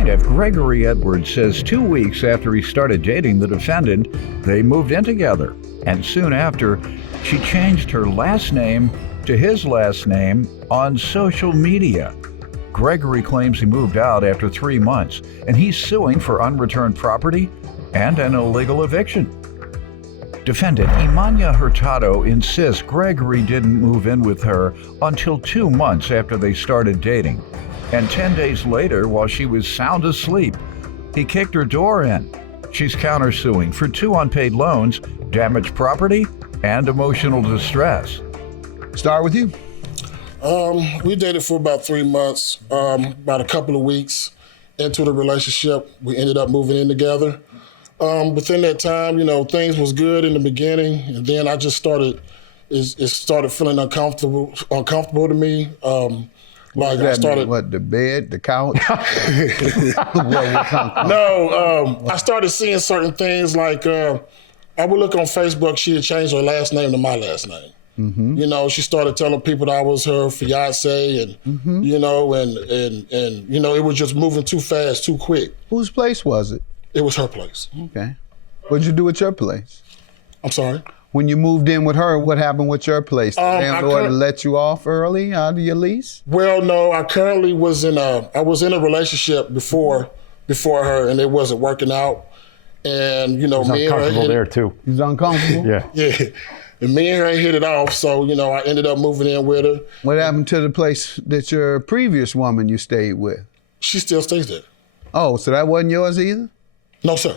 Plaintiff, Gregory Edwards, says 2 weeks after he started dating the defendant, they moved in together. And soon after, she changed her last name to his last name on social media. Gregory claims he moved out after 3 months, and he's suing for unreturned property and an illegal eviction. Defendant Imania Hurtado insists Gregory didn't move in with her until 2 months after they started dating. And 10 days later, while she was sound asleep, he kicked her door in. She's countersuing for 2 unpaid loans, damaged property, and emotional distress. Start with you. We dated for about 3 months. About a couple of weeks into the relationship, we ended up moving in together. Within that time, things was good in the beginning, and then I just started feeling uncomfortable to me. The bed, the couch? No, I started seeing certain things like I would look on Facebook. She had changed her last name to my last name. Mm-hmm. She started telling people that I was her fiance, and and it was just moving too fast, too quick. Whose place was it? It was her place. Okay. What'd you do at your place? I'm sorry? When you moved in with her, what happened with your place? The landlord let you off early out of your lease? Well, no, I currently was in a relationship before her, and it wasn't working out. And me and her uncomfortable there too. He's uncomfortable? Yeah. And me and her hit it off, so I ended up moving in with her. What happened to the place that your previous woman you stayed with? She still stays there. Oh, so that wasn't yours either? No, sir.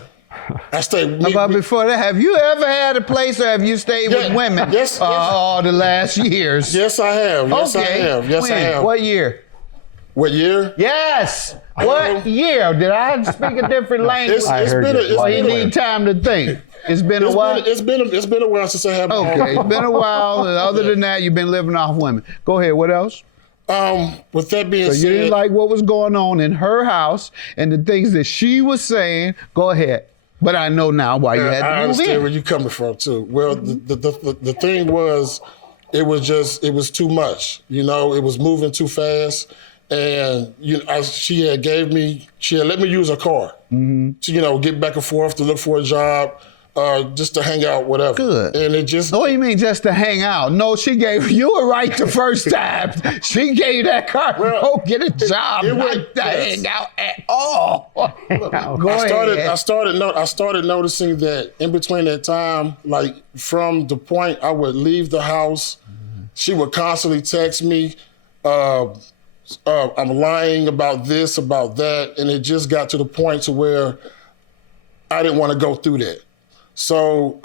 I stayed. How about before that? Have you ever had a place, or have you stayed with women? Yes. All the last years? Yes, I have. Yes, okay. I have. Yes, when? I have. What year? What year? Yes. What year? Did I speak a different language? You need time to think. It's been a while. It's been a while since I had my own. Okay, it's been a while. And other than that, you've been living off women. Go ahead. What else? With that being said, you didn't like what was going on in her house and the things that she was saying. Go ahead. But I know now why you had to move in. I understand where you're coming from too. Well, the thing was, it was too much. It was moving too fast, and she had let me use her car to get back and forth to look for a job. Just to hang out, whatever. Good. And it just... What do you mean just to hang out? No, she gave you a right the first time. She gave you that car. Go get a job, not to hang out at all. I started noticing that in between that time, like from the point I would leave the house, she would constantly text me, I'm lying about this, about that, and it just got to the point to where I didn't want to go through that. So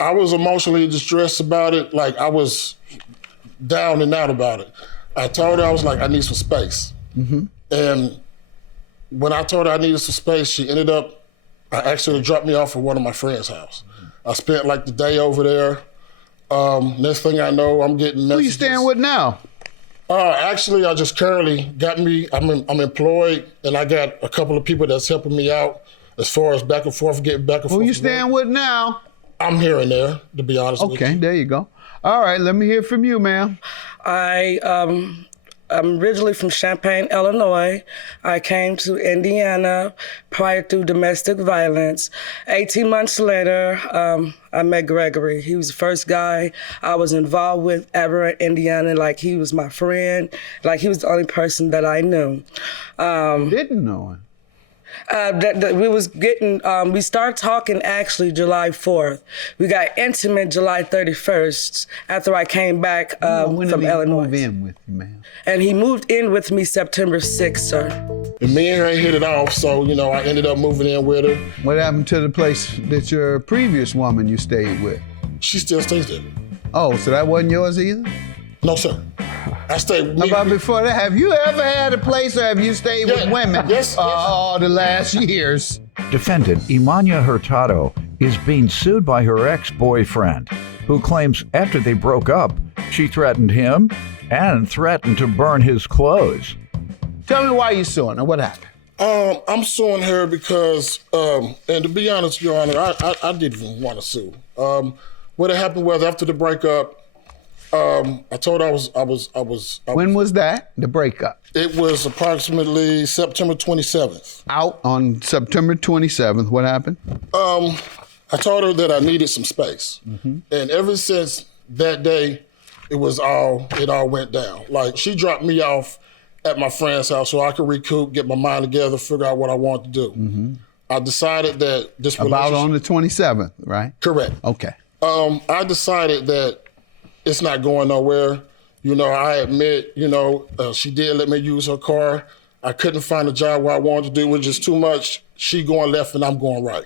I was emotionally distressed about it. Like I was down and out about it. I told her, I was like, I need some space. Mm-hmm. And when I told her I needed some space, I actually dropped me off at one of my friend's house. I spent like the day over there. Next thing I know, I'm getting messages. Who you staying with now? Actually, I just currently I'm employed, and I got a couple of people that's helping me out. As far as getting back and forth. Who you staying with now? I'm here and there, to be honest with you. Okay, there you go. All right, let me hear from you, ma'am. I'm originally from Champaign, Illinois. I came to Indiana prior to domestic violence. 18 months later, I met Gregory. He was the first guy I was involved with ever in Indiana. Like, he was my friend. Like, he was the only person that I knew. Didn't know him. We started talking actually July 4th. We got intimate July 31st after I came back from Illinois. When did he move in with you, man? And he moved in with me September 6th, sir. And me and her hit it off, so, I ended up moving in with her. What happened to the place that your previous woman you stayed with? She still stays there. Oh, so that wasn't yours either? No, sir. I stayed. How about before that? Have you ever had a place, or have you stayed with women? Yes. All the last years? Defendant Imania Hurtado is being sued by her ex-boyfriend, who claims after they broke up, she threatened him and threatened to burn his clothes. Tell me why you're suing her. What happened? I'm suing her because, and to be honest, Your Honor, I didn't even want to sue. What had happened was after the breakup, I told her I was. When was that, the breakup? It was approximately September 27th. Out on September 27th, what happened? I told her that I needed some space. And ever since that day, it all went down. Like, she dropped me off at my friend's house so I could recoup, get my mind together, figure out what I wanted to do. I decided that this relationship... About on the 27th, right? Correct. Okay. I decided that it's not going nowhere. You know, I admit, she did let me use her car. I couldn't find a job where I wanted to do, which is too much. She going left and I'm going right.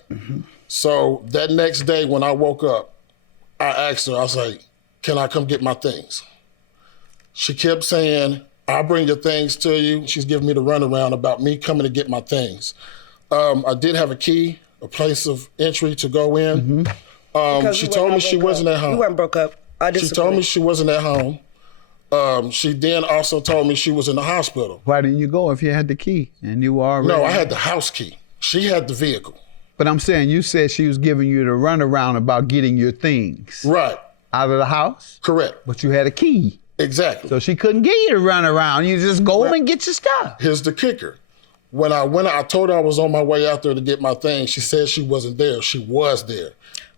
So that next day when I woke up, I asked her, I was like, can I come get my things? She kept saying, I'll bring your things to you. She's giving me the runaround about me coming to get my things. I did have a key, a place of entry to go in. She told me she wasn't at home. You weren't broke up. She told me she wasn't at home. She then also told me she was in the hospital. Why didn't you go if you had the key and you were already... No, I had the house key. She had the vehicle. But I'm saying, you said she was giving you the runaround about getting your things. Right. Out of the house? Correct. But you had a key. Exactly. So she couldn't get you to run around. You just go and get your stuff. Here's the kicker. When I told her I was on my way out there to get my things, she said she wasn't there. She was there.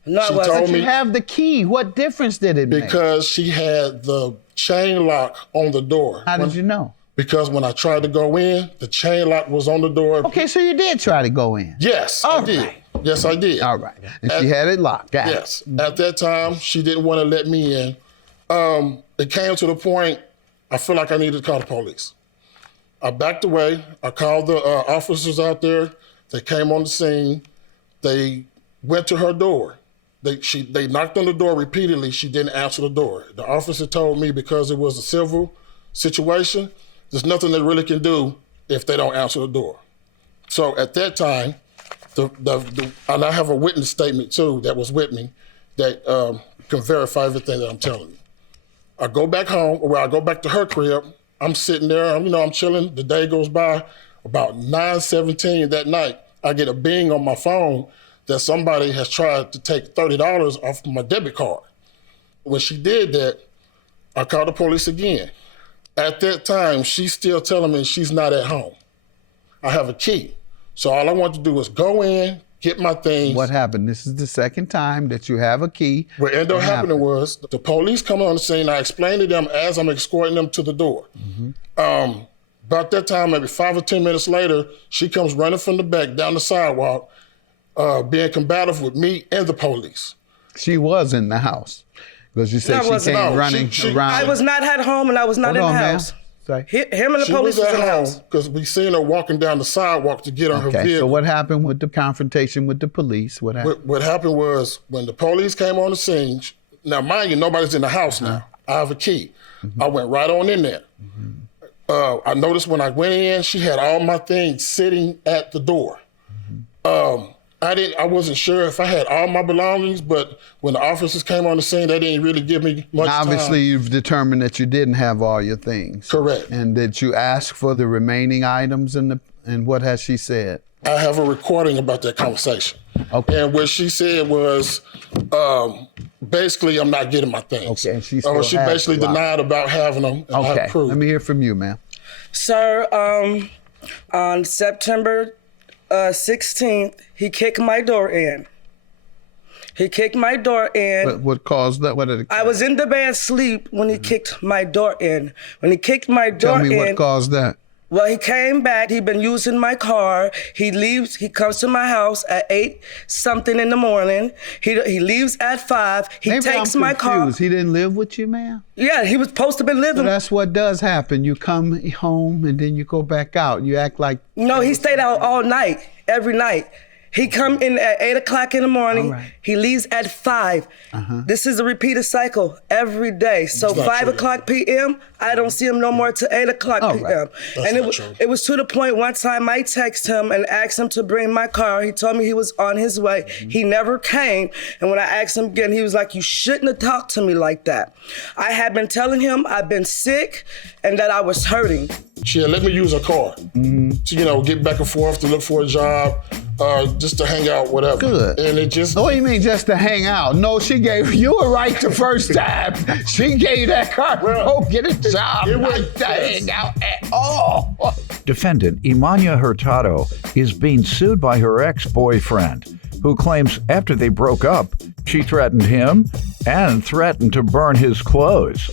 No, she wasn't. told me You have the key. What difference did it make? because she had the chain lock on the door. How did you know? Because when I tried to go in, the chain lock was on the door. Okay, so you did try to go in. Yes, All I did. right. Yes, I did. All right. And she had it locked. Got it. Yes. At that time, she didn't want to let me in. It came to the point, I feel like I needed to call the police. I backed away. I called the officers out there. They came on the scene. They went to her door. They knocked on the door repeatedly. She didn't answer the door. The officer told me because it was a civil situation, there's nothing they really can do if they don't answer the door. So at that time, and I have a witness statement too that was with me that can verify everything that I'm telling you. I go back home, or I go back to her crib. I'm sitting there, I'm chilling. The day goes by. About 9:17 that night, I get a bing on my phone that somebody has tried to take $30 off my debit card. When she did that, I called the police again. At that time, she's still telling me she's not at home. I have a key. So all I want to do is go in, get my things. What happened? This is the second time that you have a key. What ended up happening was the police come on the scene. I explained to them as I'm escorting them to the door. About that time, maybe 5 or 10 minutes later, she comes running from the back down the sidewalk, being combative with me and the police. She was in the house because you said she came running around. I was not at home and I was not in the house. Him and the police was in the house. Because we seen her walking down the sidewalk to get on her vehicle. So what happened with the confrontation with the police? What happened? What happened was when the police came on the scene, now mind you, nobody's in the house now. I have a key. I went right on in there. I noticed when I went in, she had all my things sitting at the door. I wasn't sure if I had all my belongings, but when the officers came on the scene, they didn't really give me much time. Obviously, you've determined that you didn't have all your things. Correct. And did you ask for the remaining items and what has she said? I have a recording about that conversation. Okay. And what she said was, basically, I'm not getting my things. Okay, and she basically denied about having them. And I have proof. Let me hear from you, ma'am. Sir, on September 16th, he kicked my door in. What caused that? What did it cause? I was in the bed asleep when he kicked my door in. When he kicked my door in. Tell me what caused that. Well, he came back. He'd been using my car. He leaves. He comes to my house at 8-something in the morning. He leaves at 5. He Maybe takes I'm my car. confused. He didn't live with you, ma'am? Yeah, he was supposed to be living. So that's what does happen. You come home and then you go back out. You act like... No, he stayed out all night, every night. He come in at 8 o'clock in the morning. Right. He leaves at 5. This is a repeated cycle every day. So 5 o'clock p.m., I don't see him no more till 8 o'clock p.m. Right. And it was to the point one time I text him and asked him to bring my car. He told me he was on his way. He never came. And when I asked him again, he was like, you shouldn't have talked to me like that. I had been telling him I've been sick and that I was hurting. She had let me use her car to, get back and forth, to look for a job, just to hang out, whatever. Good. And it just... What do you mean just to hang out? No, she gave you a right the first time. She gave that car to go get a job, not to hang out at all. Defendant Imania Hurtado is being sued by her ex-boyfriend, who claims after they broke up, she threatened him and threatened to burn his clothes.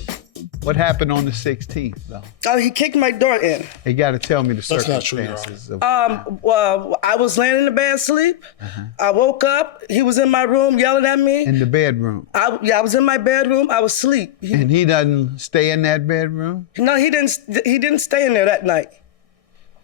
What happened on the 16th, though? Oh, he kicked my door in. You got to tell me the That's not true, circumstances. Well, I was laying in the bed asleep. I woke up. He was in my room yelling at me. In the bedroom. I was in my bedroom. I was asleep. And he doesn't stay in that bedroom? No, he didn't. He didn't stay in there that night.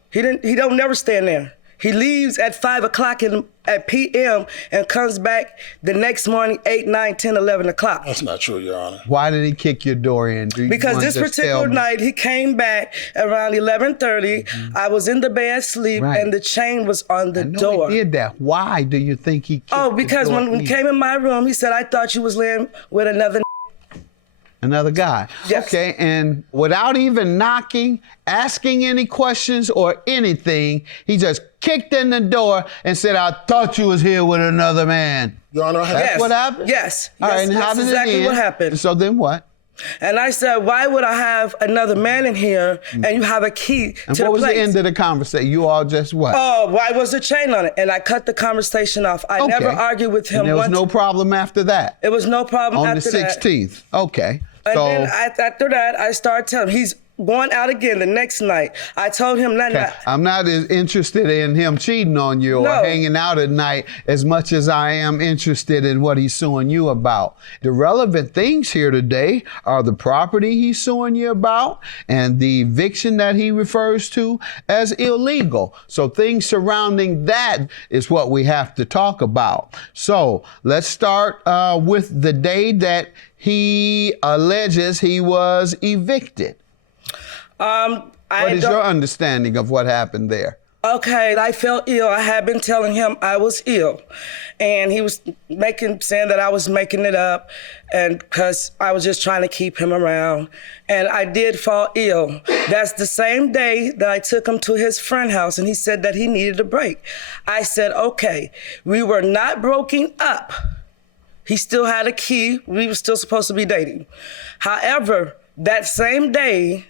He don't never stay in there. He leaves at 5 o'clock at p.m. and comes back the next morning, 8, 9, 10, 11 o'clock. That's not true, Your Honor. Why did he kick your door in? Because this particular night, he came back around 11:30. I was in the bed asleep, and the chain was on the door. He did that. Why do you think he kicked the door? Because when he came in my room, he said, I thought you was laying with another guy. Yes. Okay, and without even knocking, asking any questions or anything, he just kicked in the door and said, I thought you was here with another man. Your Honor, That's what happened? Yes. All right, and how did exactly it end? what happened. So then what? And I said, why would I have another man in here and you have a key And to what the was place? the end of the conversation? You all just what? Oh, why was the chain on it? And I cut the conversation off. I never argued with him. And there was no problem after that? It was no problem on after the that. 16th. Okay. And So then after that, I started telling him, he's going out again the next night. I told him I'm not as interested in him cheating on you or hanging out at night as much as I am interested in what he's suing you about. The relevant things here today are the property he's suing you about and the eviction that he refers to as illegal. So things surrounding that is what we have to talk about. So let's start with the day that he alleges he was evicted. What is your understanding of what happened there? Okay, I felt ill. I had been telling him I was ill. And he was saying that I was making it up and because I was just trying to keep him around. And I did fall ill. That's the same day that I took him to his friend's house and he said that he needed a break. I said, okay, we were not broken up. He still had a key. We were still supposed to be dating. However, that same day,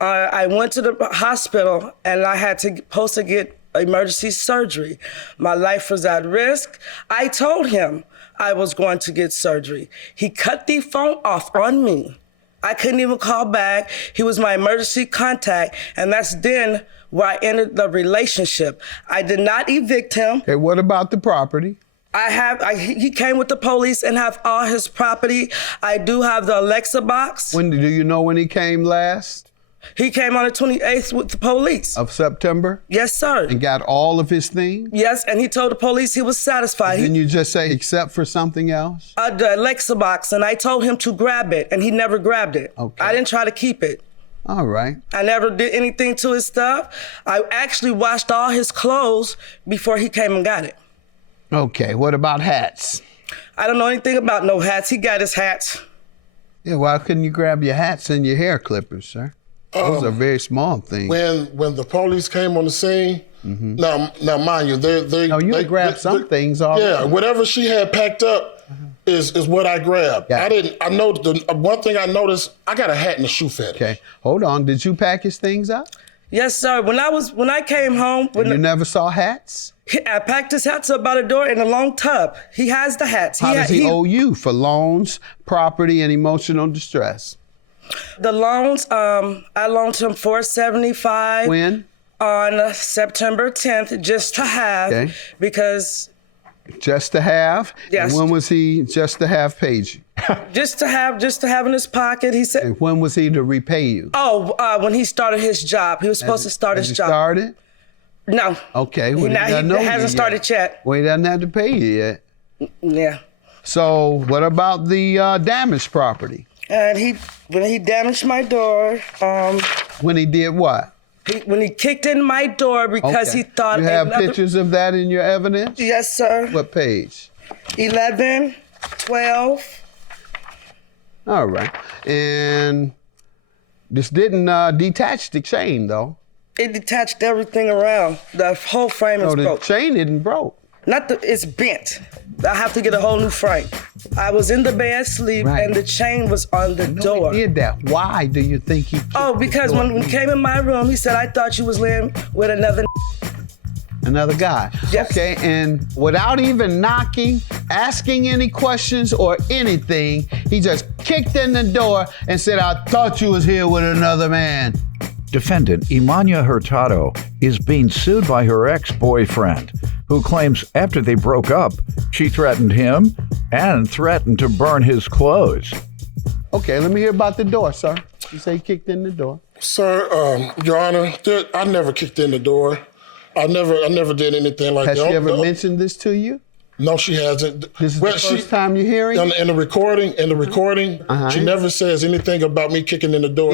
I went to the hospital and I had supposed to get emergency surgery. My life was at risk. I told him I was going to get surgery. He cut the phone off on me. I couldn't even call back. He was my emergency contact, and that's then where I ended the relationship. I did not evict him. Okay, what about the property? He came with the police and have all his property. I do have the Alexa box. Do you know when he came last? He came on the 28th with the police. Of September? Yes, sir. And got all of his things? Yes, and he told the police he was satisfied. Didn't you just say except for something else? The Alexa box, and I told him to grab it, and he never grabbed it. Okay. I didn't try to keep it. All right. I never did anything to his stuff. I actually washed all his clothes before he came and got it. Okay, what about hats? I don't know anything about no hats. He got his hats. Yeah, why couldn't you grab your hats and your hair clippers, sir? Those are very small things. When the police came on the scene, now mind you, they grabbed some things already. Yeah, whatever she had packed up is what I grabbed. I know the one thing I noticed, I got a hat and a shoe fetish. Okay, hold on. Did you pack his things up? Yes, sir. When I came home, you never saw hats? I packed his hats up by the door in a long tub. He has the hats. How does he owe you for loans, property, and emotional distress? The loans, I loaned him $475. When? On September 10th, just to have, because... Just to have? Yes. And when was he just to have paid you? just to have in his pocket, he said. And when was he to repay you? Oh, when he started his job. He was supposed to start his job. Started? No. Okay. Well, he hasn't started yet. Well, he doesn't have to pay you yet. Yeah. So what about the damaged property? And when he damaged my door. When he did what? When he kicked in my door because he thought. You have pictures of that in your evidence? Yes, sir. What page? 11, 12. All right. And This didn't detach the chain, though. It detached everything around. The whole frame is No, the broke. chain isn't broke. It's bent. I have to get a whole new frame. I was in the bed asleep, Right. and the chain was on the door. He did that. Why do you think he kicked Oh, because when we came in my room, he said, I thought you was laying with another guy? Yes. Okay, and without even knocking, asking any questions or anything, he just kicked in the door and said, I thought you was here with another man. Defendant Imania Hurtado is being sued by her ex-boyfriend, who claims after they broke up, she threatened him and threatened to burn his clothes. Okay, let me hear about the door, sir. You say he kicked in the door. Sir, Your Honor, I never kicked in the door. I never did anything like Has that. she ever mentioned this to you? No, she hasn't. This is the first time you're hearing? In the recording, she never says anything about me kicking in the door.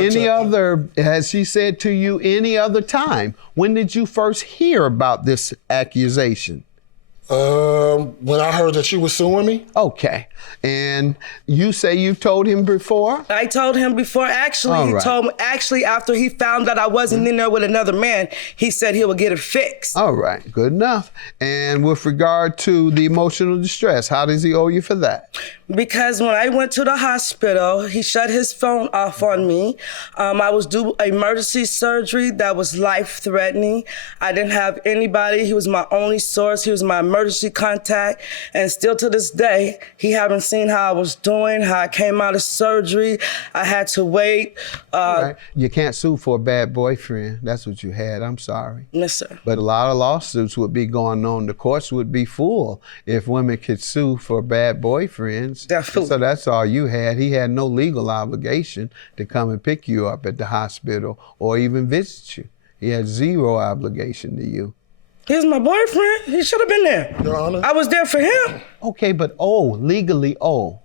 Has she said to you any other time? When did you first hear about this accusation? When I heard that she was suing me. Okay. And you say you told him before? I told him before. Actually, All he right. told me, after he found that I wasn't in there with another man, he said he would get it fixed. All right, good enough. And with regard to the emotional distress, how does he owe you for that? Because when I went to the hospital, he shut his phone off on me. I was due emergency surgery that was life-threatening. I didn't have anybody. He was my only source. He was my emergency contact. And still to this day, he haven't seen how I was doing, how I came out of surgery. I had to wait. Right. You can't sue for a bad boyfriend. That's what you had. I'm sorry. Yes, sir. But a lot of lawsuits would be going on. The courts would be full if women could sue for bad boyfriends. Definitely. So that's all you had. He had no legal obligation to come and pick you up at the hospital or even visit you. He had zero obligation to you. He's my boyfriend. He should have been there. Your Honor. I was there for him. Okay, but legally Oh.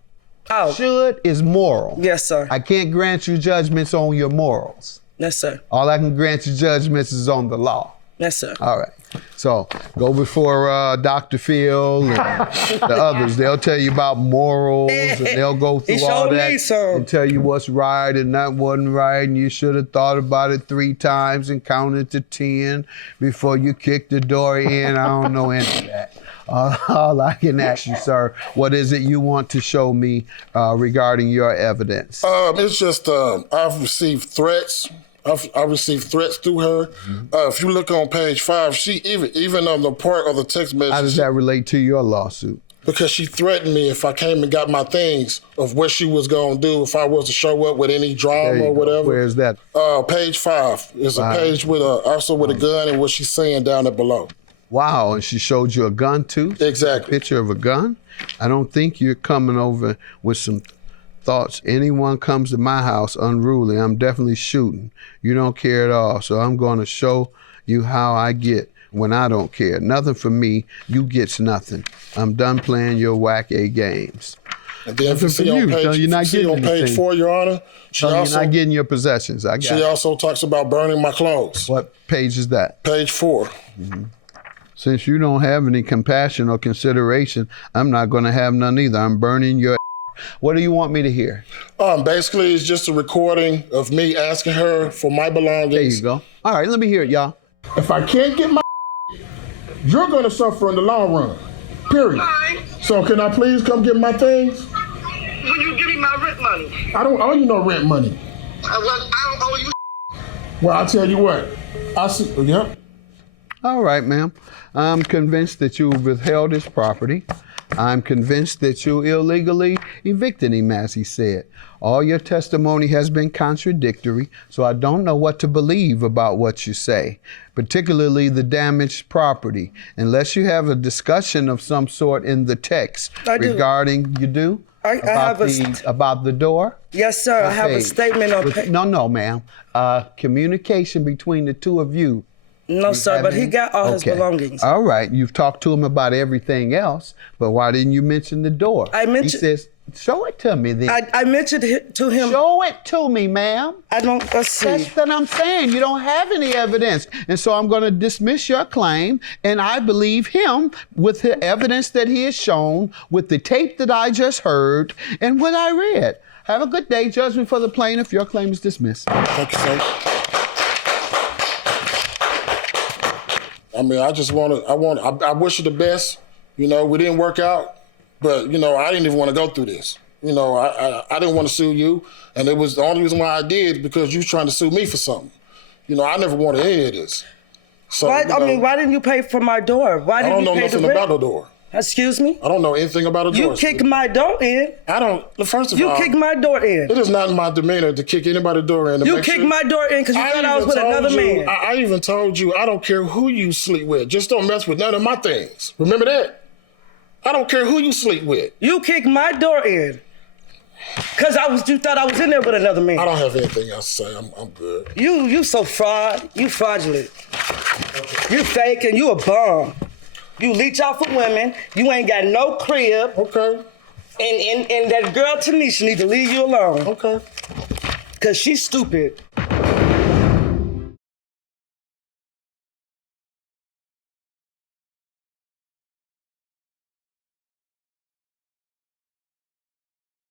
Should is moral. Yes, sir. I can't grant you judgments on your morals. Yes, sir. All I can grant you judgments is on the law. Yes, sir. All right. So go before Dr. Phil and the others. They'll tell you about morals and they'll go through all that and tell you what's right and that wasn't right and you should have thought about it 3 times and counted to 10 before you kicked the door in. I don't know any of that. All I can ask you, sir, what is it you want to show me regarding your evidence? It's just I've received threats. I've received threats through her. If you look on page 5, she even on the part of the text message. How does that relate to your lawsuit? Because she threatened me if I came and got my things of what she was gonna do if I was to show up with any drama or whatever. Where's that? Page 5 is a page with also with a gun and what she's saying down there below. Wow, and she showed you a gun too? Exactly. A picture of a gun? I don't think you're coming over with some thoughts. Anyone comes to my house unruly, I'm definitely shooting. You don't care at all, so I'm going to show you how I get when I don't care. Nothing for me, you gets nothing. I'm done playing your whack-a games. And then if you see on page 4, Your Honor, you're not getting your possessions. She also talks about burning my clothes. What page is that? Page 4. Mm-hmm. Since you don't have any compassion or consideration, I'm not going to have none either. I'm burning your. What do you want me to hear? Basically, it's just a recording of me asking her for my belongings. There you go. All right, let me hear it, y'all. If I can't get my, you're going to suffer in the long run. Period. Fine. So can I please come get my things? When you give me my rent money. I don't owe you no rent money. Well, I don't owe you. Well, I'll tell you what. Yep. All right, ma'am. I'm convinced that you withheld his property. I'm convinced that you illegally evicted him, as he said. All your testimony has been contradictory, so I don't know what to believe about what you say, particularly the damaged property, unless you have a discussion of some sort in the text regarding, you do? About the door? Yes, sir. I have a statement on page. No, ma'am. Communication between the two of you. No, sir, but he got all his belongings. All right, you've talked to him about everything else, but why didn't you mention the door? He says, show it to me then. I mentioned it to him. Show it to me, ma'am. Let's see. That's what I'm saying. You don't have any evidence. And so I'm going to dismiss your claim, and I believe him with the evidence that he has shown, with the tape that I just heard, and what I read. Have a good day. Judgment for the plaintiff. Your claim is dismissed. Thank you, sir. I mean, I wish you the best. You know, we didn't work out, but, you know, I didn't even want to go through this. You know, I didn't want to sue you, and it was the only reason why I did because you was trying to sue me for something. You know, I never wanted any of this. So, why didn't you pay for my door? Why didn't you pay the rent? I don't know nothing about the door. Excuse me? I don't know anything about a door. You kicked my door in. First of all, you kicked my door in. It is not in my demeanor to kick anybody's door in. You kicked my door in because you thought I was with another man. I even told you, I don't care who you sleep with. Just don't mess with none of my things. Remember that? I don't care who you sleep with. You kicked my door in. Because you thought I was in there with another man. I don't have anything else to say. I'm good. You so fraud. You fraudulent. Okay. You fake and you a bum. You leech out for women. You ain't got no crib. Okay. And that girl Tanisha need to leave you alone. Okay. Because she's stupid.